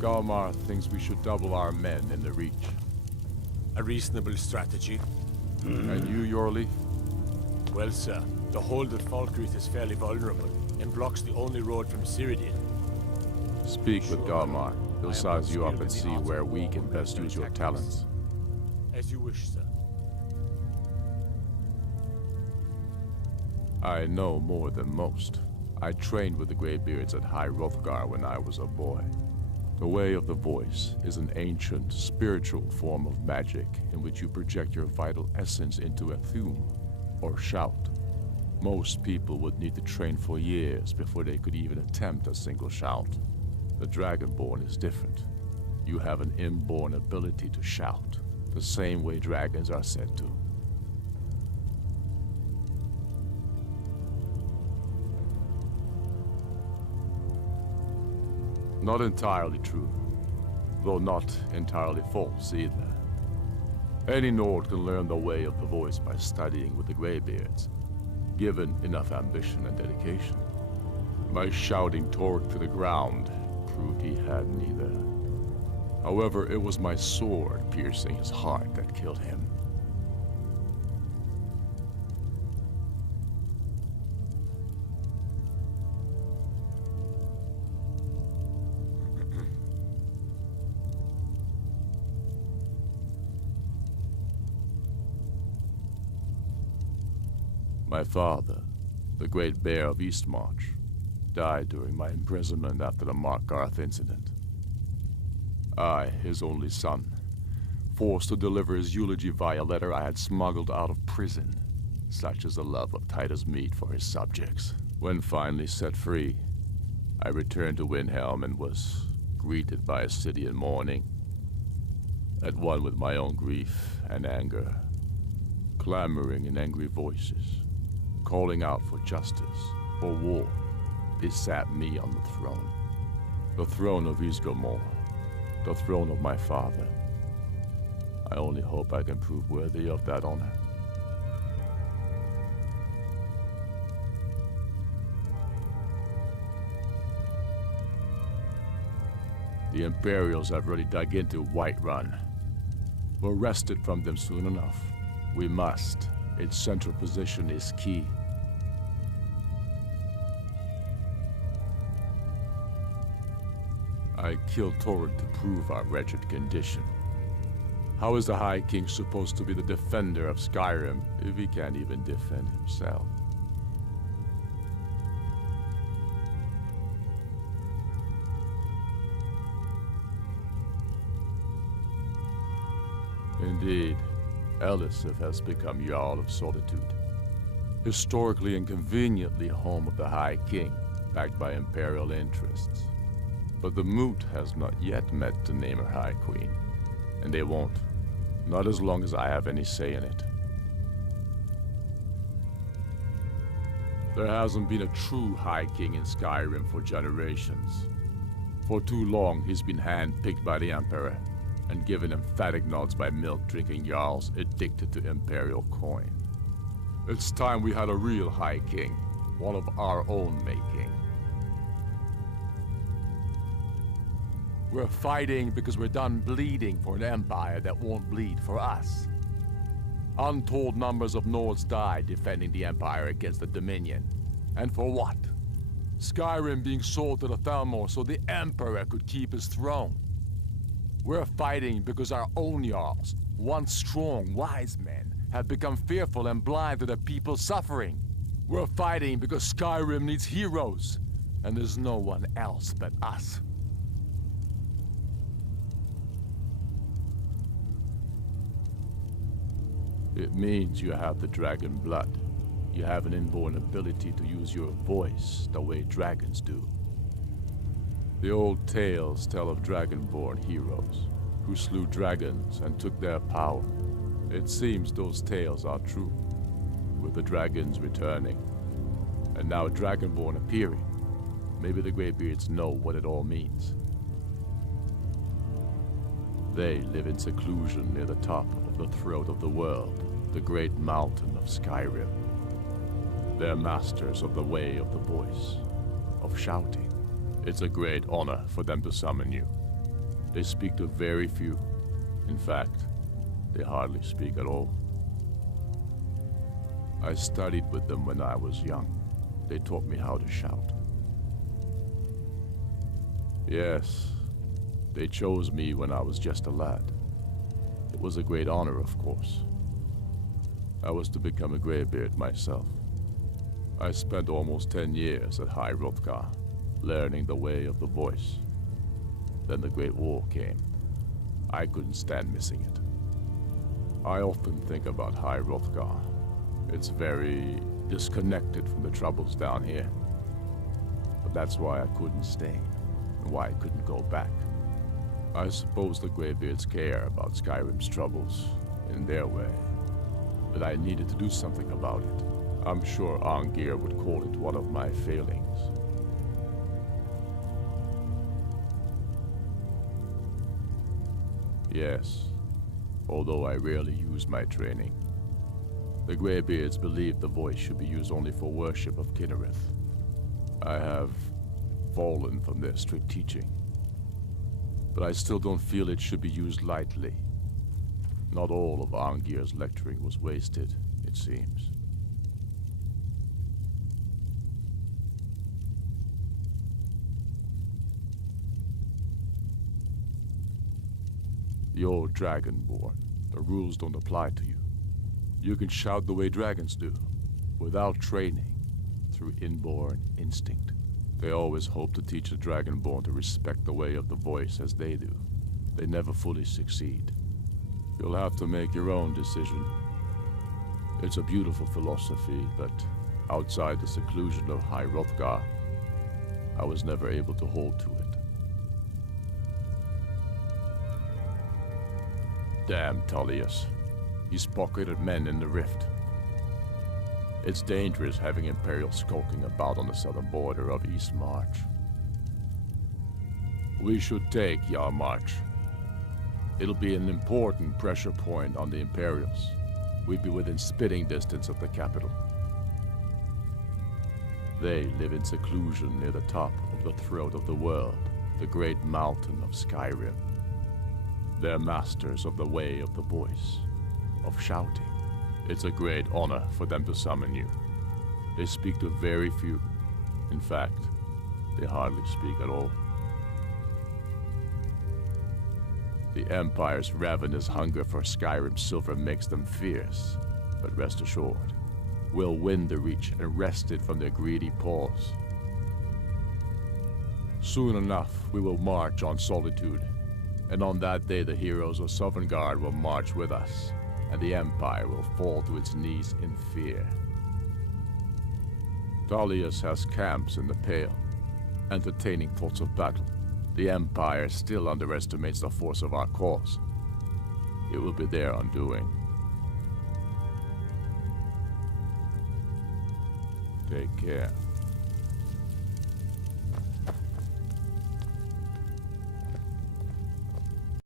Galmar thinks we should double our men in the Reach. A reasonable strategy. And you, Yorli? Well, sir, the hold at Falkreath is fairly vulnerable and blocks the only road from Cyrodiil. Speak with Galmar. He'll size you up and see where we can best use your talents. As you wish, sir. I know more than most. I trained with the Greybeards at High Hrothgar when I was a boy. The Way of the Voice is an ancient, spiritual form of magic in which you project your vital essence into a thume, or shout. Most people would need to train for years before they could even attempt a single shout. The Dragonborn is different. You have an inborn ability to shout, the same way dragons are said to. Not entirely true, though not entirely false either. Any Nord can learn the Way of the Voice by studying with the Greybeards, given enough ambition and dedication. My shouting Torg to the ground proved he had neither. However, it was my sword piercing his heart that killed him. My father, the Great Bear of Eastmarch, died during my imprisonment after the Markarth incident. I, his only son, forced to deliver his eulogy via letter I had smuggled out of prison. Such is the love of Titus meat for his subjects. When finally set free, I returned to Windhelm and was greeted by a city in mourning, at one with my own grief and anger, clamoring in angry voices, calling out for justice, for war. They sat me on the throne of Ysgramor, the throne of my father. I only hope I can prove worthy of that honor. The Imperials have already dug into Whiterun. We're wrested from them soon enough. We must. Its central position is key. I killed Torg to prove our wretched condition. How is the High King supposed to be the defender of Skyrim if he can't even defend himself? Indeed, Elisif has become Jarl of Solitude. Historically and conveniently home of the High King, backed by Imperial interests. But the Moot has not yet met to name her High Queen. And they won't. Not as long as I have any say in it. There hasn't been a true High King in Skyrim for generations. For too long, he's been hand-picked by the Emperor, and given emphatic nods by milk-drinking Jarls addicted to Imperial coin. It's time we had a real High King, one of our own making. We're fighting because we're done bleeding for an empire that won't bleed for us. Untold numbers of Nords died defending the empire against the Dominion. And for what? Skyrim being sold to the Thalmor so the Emperor could keep his throne. We're fighting because our own Jarls, once strong, wise men, have become fearful and blind to the people's suffering. We're fighting because Skyrim needs heroes, and there's no one else but us. It means you have the dragon blood. You have an inborn ability to use your voice the way dragons do. The old tales tell of dragonborn heroes who slew dragons and took their power. It seems those tales are true, with the dragons returning, and now dragonborn appearing. Maybe the Greybeards know what it all means. They live in seclusion near the top of the throat of the world, the great mountain of Skyrim. They're masters of the Way of the Voice, of shouting. It's a great honor for them to summon you. They speak to very few. In fact, they hardly speak at all. I studied with them when I was young. They taught me how to shout. Yes, they chose me when I was just a lad. It was a great honor, of course. I was to become a greybeard myself. I spent almost 10 years at High Hrothgar, learning the way of the voice. Then the Great War came. I couldn't stand missing it. I often think about High Hrothgar. It's very disconnected from the troubles down here. But that's why I couldn't stay, and why I couldn't go back. I suppose the Greybeards care about Skyrim's troubles, in their way. But I needed to do something about it. I'm sure Arngir would call it one of my failings. Yes, although I rarely use my training. The Greybeards believe the voice should be used only for worship of Kinnereth. I have fallen from their strict teaching. But I still don't feel it should be used lightly. Not all of Arngir's lecturing was wasted, it seems. You're Dragonborn. The rules don't apply to you. You can shout the way dragons do, without training, through inborn instinct. They always hope to teach the Dragonborn to respect the way of the voice as they do. They never fully succeed. You'll have to make your own decision. It's a beautiful philosophy, but outside the seclusion of High Hrothgar, I was never able to hold to it. Damn Tullius. He's pocketed men in the rift. It's dangerous having Imperials skulking about on the southern border of East March. We should take Yarmarch. It'll be an important pressure point on the Imperials. We'd be within spitting distance of the capital. They live in seclusion near the top of the throat of the world, the great mountain of Skyrim. They're masters of the way of the voice, of shouting. It's a great honor for them to summon you. They speak to very few. In fact, they hardly speak at all. The Empire's ravenous hunger for Skyrim's silver makes them fierce, but rest assured, we'll win the Reach and wrest it from their greedy paws. Soon enough, we will march on Solitude, and on that day the heroes of Sovngarde will march with us, and the Empire will fall to its knees in fear. Tullius has camps in the Pale, entertaining thoughts of battle. The Empire still underestimates the force of our cause. It will be their undoing. Take care.